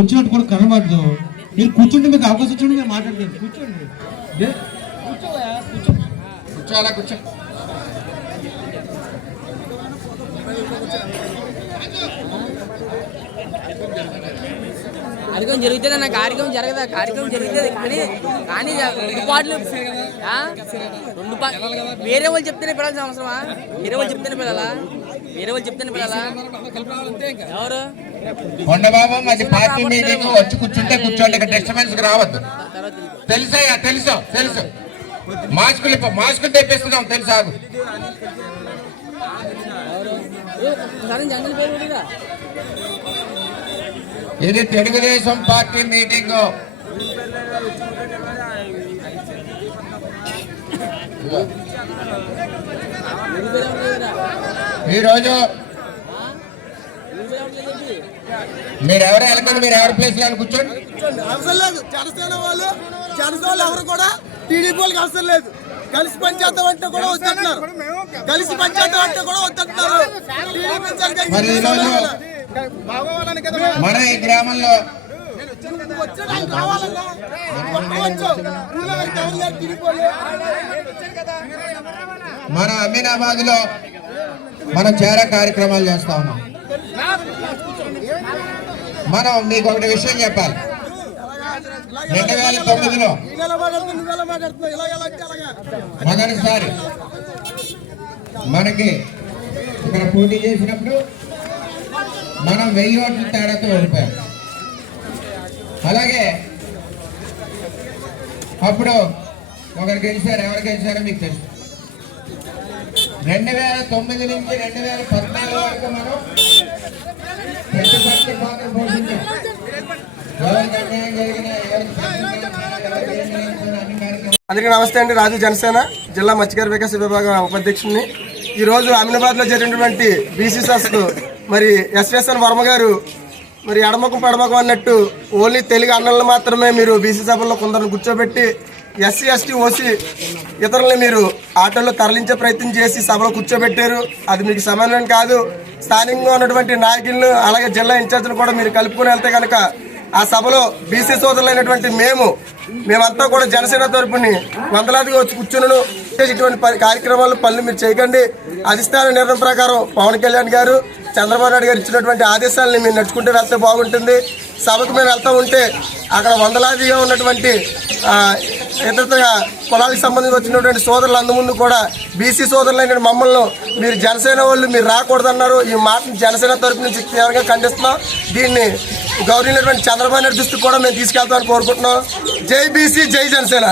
వచ్చినట్టు కూడా కనబడదు. మీరు కూర్చుంటే మీకు అవకాశం వచ్చింది, మీరు మాట్లాడలేదు. కూర్చోండి, కూర్చోాలా కూర్చో. కార్యక్రమం జరుగుతుంది అన్న, కార్యక్రమం జరగదా? కార్యక్రమం జరుగుతుంది కానీ కానీ రెండు పాటలు వేరే వాళ్ళు చెప్తేనే పిల్లలు అవసరమా? వేరే వాళ్ళు చెప్తేనే పిల్లలా? వేరే వాళ్ళు చెప్తేనే పిల్లలా? ఎవరు కొండబాబు అది పార్టీ మీటింగ్, వచ్చి కూర్చుంటే కూర్చోండి, ఇక్కడ డిస్టర్బెన్స్ రావద్దు. తెలుసా? తెలుసు తెలుసు. మాస్కులు తెప్పిస్తున్నాం తెలుసా? ఇది తెలుగుదేశం పార్టీ మీటింగ్. ఈరోజు మీరెవరు వెళ్ళకండి, మీరు ఎవరి ప్లేస్ లో కూర్చోండి. అవసరం లేదు. జనసేన ఎవరు కూడా టీడీపీ వాళ్ళకి అవసరం లేదు. కలిసి పనిచేద్దాం అంటే కూడా వద్దంటున్నారు. కలిసి పనిచేద్దాం అంటే కూడా వద్దంటున్నారు. మరి ఈరోజు మన ఈ గ్రామంలో మన అమీనాబాద్ లో మనం చాలా కార్యక్రమాలు చేస్తా ఉన్నాం. మనం మీకు ఒకటి విషయం చెప్పాలి. 2009లో మొదటిసారి మనకి ఇక్కడ పోటీ చేసినప్పుడు మనం 1000 ఓట్ల తేడాతో ఓడిపోయాం. అలాగే అప్పుడు ఒకరు గెలిచారు. ఎవరు గెలిచారో మీకు తెలుసు. 2009 నుంచి 2014 వరకు మనం ప్రతిపక్ష పాత్ర పోషించాం. అందరికీ నమస్తే అండి. రాజు జనసేన జిల్లా మత్స్యకార వికాస విభాగం ఉపాధ్యక్షుడిని. ఈరోజు అమీనాబాద్ లో జరిగినటువంటి బీసీసీఎస్ మరి ఎస్ఎస్ఎన్ వర్మ గారు మరి ఎడమకం పెడమకం అన్నట్టు ఓన్లీ తెలుగు అన్నలను మాత్రమే మీరు బీసీ సభల్లో కొందరిని కూర్చోబెట్టి ఎస్సీ ఎస్టీ ఓసీ ఇతరులని మీరు ఆటోల్లో తరలించే ప్రయత్నం చేసి సభలో కూర్చోబెట్టారు. అది మీకు సమన్వయం కాదు. స్థానికంగా ఉన్నటువంటి నాయకులను అలాగే జిల్లా ఇన్ఛార్జీలు కూడా మీరు కలుపుకొని వెళ్తే కనుక ఆ సభలో బీసీ సోదరులైనటువంటి మేమంతా కూడా జనసేన తరపుని వందలాదిగా వచ్చి కూర్చున్నాను. ఇటువంటి కార్యక్రమాలు పనులు మీరు చేయకండి. అధిష్టాన నిర్ణయం ప్రకారం పవన్ కళ్యాణ్ గారు, చంద్రబాబు నాయుడు గారు ఇచ్చినటువంటి ఆదేశాలని మీరు నడుచుకుంటూ వెళ్తే బాగుంటుంది. సభకు మేము వెళ్తూ ఉంటే అక్కడ వందలాదిగా ఉన్నటువంటి ఇతర కులాలకు సంబంధించి వచ్చినటువంటి సోదరులు అందముందు కూడా బీసీ సోదరులైన మమ్మల్ని మీరు జనసేన వాళ్ళు మీరు రాకూడదన్నారు. ఈ మాటను జనసేన తరపు నుంచి తీవ్రంగా ఖండిస్తున్నాం. దీన్ని గౌరవించినటువంటి చంద్రబాబు నాయుడు దృష్టికి కూడా మేము తీసుకెళ్తామని కోరుకుంటున్నాం. జై బీసీ, జై జనసేన.